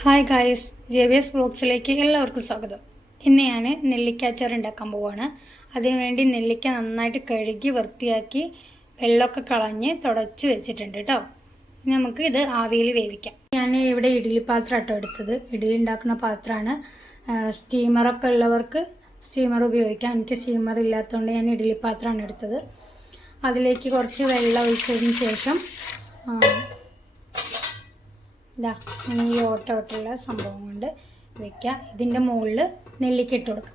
Hi guys J V S ബ്ലോഗ്സിലേക്ക് എല്ലാവർക്കും സ്വാഗതം. ഇന്ന് ഞാൻ നെല്ലിക്ക അച്ചാർ ഉണ്ടാക്കാൻ പോവാണ്. അതിനുവേണ്ടി നെല്ലിക്ക നന്നായിട്ട് കഴുകി വൃത്തിയാക്കി വെള്ളമൊക്കെ കളഞ്ഞ് തുടച്ച് വെച്ചിട്ടുണ്ട് കേട്ടോ നമുക്ക് ഇത് ആവിയിൽ വേവിക്കാം. ഞാൻ ഇവിടെ ഇഡ്ഡലി പാത്രം ആട്ടോ എടുത്തത്. ഇഡ്ഡലി ഉണ്ടാക്കുന്ന പാത്രമാണ്. സ്റ്റീമറൊക്കെ ഉള്ളവർക്ക് സ്റ്റീമർ ഉപയോഗിക്കാം. എനിക്ക് സ്റ്റീമർ ഇല്ലാത്തതുകൊണ്ട് ഞാൻ ഇഡ്ഡലി പാത്രമാണ് എടുത്തത്. അതിലേക്ക് കുറച്ച് വെള്ളം ഒഴിച്ചതിന് ശേഷം ഇതാ ഈ ഓട്ട ഓട്ടുള്ള സംഭവം കൊണ്ട് വെക്കാം. ഇതിന്റെ മുകളിൽ നെല്ലിക്ക ഇട്ട് കൊടുക്കാം.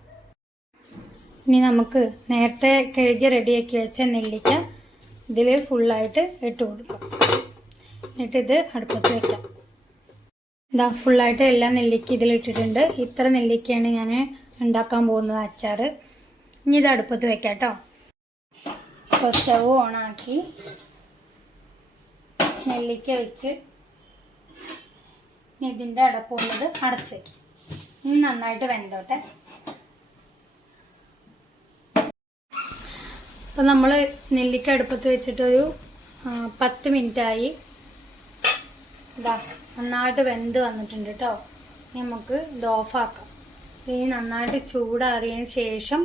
ഇനി നമുക്ക് നേരത്തെ കഴുകി റെഡിയാക്കി വെച്ച നെല്ലിക്ക ഇതിൽ ഫുള്ളായിട്ട് ഇട്ട് കൊടുക്കാം. എന്നിട്ട് ഇത് അടുപ്പത്ത് വെക്കാം. ഇതാ ഫുള്ളായിട്ട് എല്ലാ നെല്ലിക്ക ഇതിലിട്ടിട്ടുണ്ട്. ഇത്ര നെല്ലിക്കയാണ് ഞാൻ ഉണ്ടാക്കാൻ പോകുന്നത് അച്ചാർ ഇനി ഇത് അടുപ്പത്ത് വെക്കാം കേട്ടോ ഇപ്പോൾ സ്റ്റവ് ഓണാക്കി നെല്ലിക്ക വെച്ച് ഇതിന്റെ അടപ്പുള്ളത് അടച്ച് വയ്ക്കും ഇനി നന്നായിട്ട് വെന്തോട്ടെ. അപ്പോൾ നമ്മൾ നെല്ലിക്ക അടുപ്പത്ത് വെച്ചിട്ടൊരു പത്ത് മിനിറ്റായി. ഇതാ നന്നായിട്ട് വെന്ത് വന്നിട്ടുണ്ട് കേട്ടോ നമുക്ക് ഇത് ഓഫാക്കാം. ഇനി നന്നായിട്ട് ചൂടാറിയതിന് ശേഷം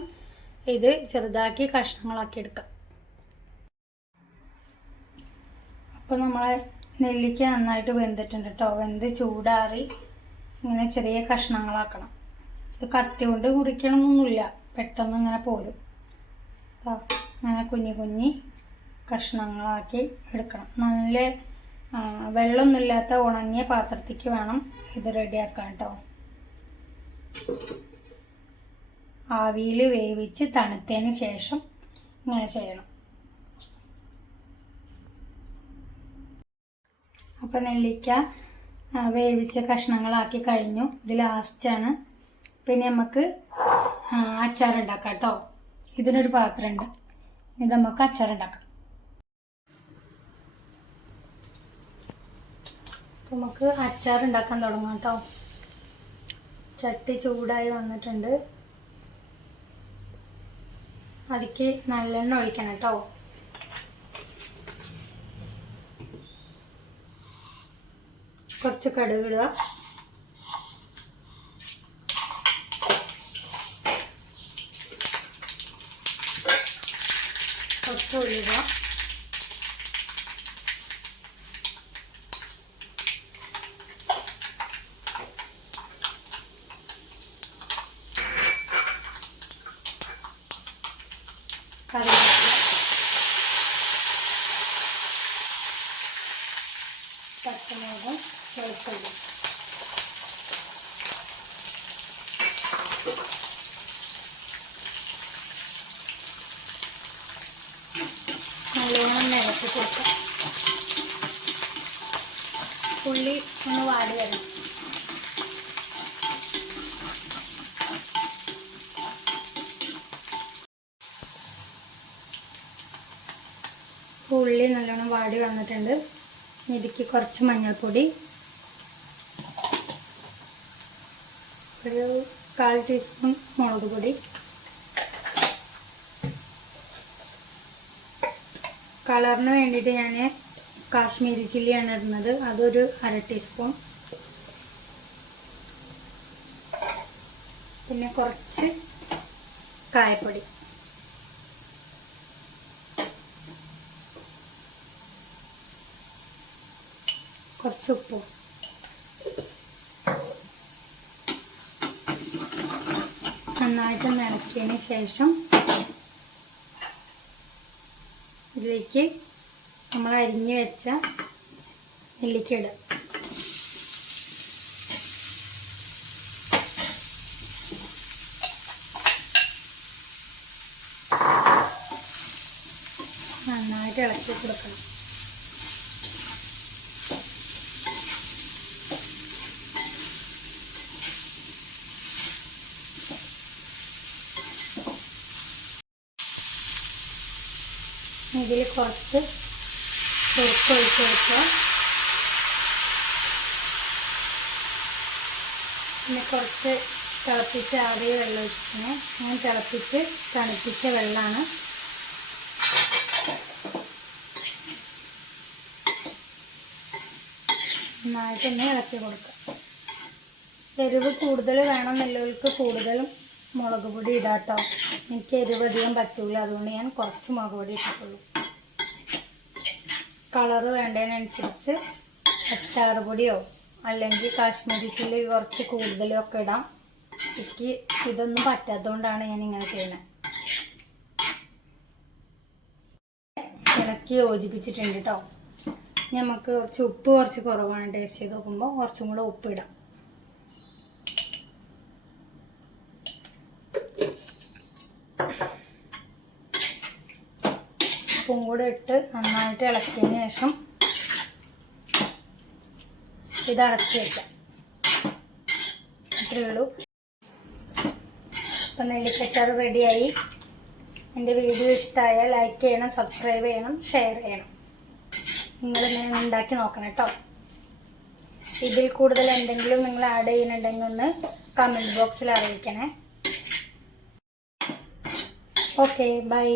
ഇത് ചെറുതാക്കി കഷ്ണങ്ങളാക്കി എടുക്കാം. അപ്പോൾ നമ്മളെ നെല്ലിക്ക നന്നായിട്ട് വെന്തിട്ടുണ്ട് കേട്ടോ വെന്ത് ചൂടാറി ഇങ്ങനെ ചെറിയ കഷ്ണങ്ങളാക്കണം. ഇത് കത്തി കൊണ്ട് മുറിക്കണമെന്നൊന്നുമില്ല പെട്ടെന്ന് ഇങ്ങനെ പോരും. കേട്ടോ അങ്ങനെ കുഞ്ഞി കുഞ്ഞി കഷ്ണങ്ങളാക്കി എടുക്കണം. നല്ല വെള്ളമൊന്നുമില്ലാത്ത ഉണങ്ങിയ പാത്രത്തേക്ക് വേണം ഇത് റെഡിയാക്കാൻ കേട്ടോ ആവിയിൽ വേവിച്ച് തണുത്തതിന് ശേഷം ഇങ്ങനെ ചെയ്യണം. അപ്പം നെല്ലിക്ക വേവിച്ച കഷ്ണങ്ങളാക്കി കഴിഞ്ഞു. ഇത് ലാസ്റ്റാണ് പിന്നെ നമുക്ക് അച്ചാറുണ്ടാക്കാം കേട്ടോ ഇതിനൊരു പാത്രമുണ്ട് ഇത് നമുക്ക് അപ്പം നമുക്ക് അച്ചാർ ഉണ്ടാക്കാൻ തുടങ്ങാം കേട്ടോ ചട്ടി ചൂടായി വന്നിട്ടുണ്ട്. അതിക്ക് നല്ലെണ്ണ ഒഴിക്കണം കേട്ടോ കുറച്ച് കടുകിടുക കുറച്ച് ഉള്ളിടുക കറിവേപ്പില പച്ചമുളകും വെളുത്തുള്ളി നല്ലോണം നിരത്തി കൊടുക്കാം. ഉള്ളി ഒന്ന് വാടി വരണം. ഉള്ളി നല്ലോണം വാടി വന്നിട്ടുണ്ട്. ഇതിക്ക് കുറച്ച് മഞ്ഞൾപ്പൊടി ഒരു കാൽ ടീസ്പൂൺ മുളക് പൊടി. കളറിന് വേണ്ടിയിട്ട് ഞാൻ കാശ്മീരി ചില്ലിയാണ് ഇടുന്നത്. അതൊരു അര ടീസ്പൂൺ. പിന്നെ കുറച്ച് കായപ്പൊടി. കുറച്ച് ഉപ്പും. നന്നായിട്ട് നിറക്കിയതിന് ശേഷം ഇതിലേക്ക് നമ്മൾ അരിഞ്ഞു വെച്ച നെല്ലിക്ക ഇടുക നന്നായിട്ട് ഇളക്കി കൊടുക്കണം. ഇതിൽ കുറച്ച് ചെറുക്ക് ഒഴിച്ച് കൊടുക്കുക പിന്നെ കുറച്ച് തിളപ്പിച്ച് ആദ്യ വെള്ളം ഒഴിച്ചിട്ടുണ്ട് ഞാൻ തിളപ്പിച്ച് തണുപ്പിച്ച വെള്ളമാണ് നന്നായിട്ട് തന്നെ ഇളക്കി കൊടുക്കുക. എരിവ് കൂടുതൽ വേണമെന്നുള്ളവർക്ക് കൂടുതലും മുളക് പൊടി ഇടാട്ടോ. എനിക്ക് എരിവധികം പറ്റൂല അതുകൊണ്ട് ഞാൻ കുറച്ച് മുളക് പൊടി ഇട്ടിട്ടുള്ളൂ. കളറ് വേണ്ടതിനനുസരിച്ച് അച്ചാറ് പൊടിയോ അല്ലെങ്കിൽ കാശ്മീരി ചില്ലി കുറച്ച് കൂടുതലും ഒക്കെ ഇടാം. എനിക്ക് ഇതൊന്നും പറ്റാത്തതുകൊണ്ടാണ് ഞാൻ ഇങ്ങനെ ചെയ്യുന്നത് ഇളക്കി യോജിപ്പിച്ചിട്ടുണ്ട് കേട്ടോ നമുക്ക് കുറച്ച് ഉപ്പ് കുറച്ച് കുറവാണ് ടേസ്റ്റ് ചെയ്ത് നോക്കുമ്പോൾ കുറച്ചും കൂടെ ഉപ്പ് ഇടാം. ഉപ്പും കൂടെ ഇട്ട് നന്നായിട്ട് ഇളക്കിയതിന് ശേഷം ഇത് അടച്ച് വെക്കാം. ഇത്രയേ ഉള്ളൂ. അപ്പം നെല്ലിക്കച്ചാറ് റെഡിയായി. എന്റെ വീഡിയോ ഇഷ്ടമായാൽ ലൈക്ക് ചെയ്യണം സബ്സ്ക്രൈബ് ചെയ്യണം ഷെയർ ചെയ്യണം. നിങ്ങൾ ഇങ്ങനെ ഉണ്ടാക്കി നോക്കണം കേട്ടോ ഇതിൽ കൂടുതൽ എന്തെങ്കിലും നിങ്ങൾ ആഡ് ചെയ്യുന്നുണ്ടെങ്കിൽ ഒന്ന് കമന്റ് ബോക്സിൽ അറിയിക്കണേ. Okay bye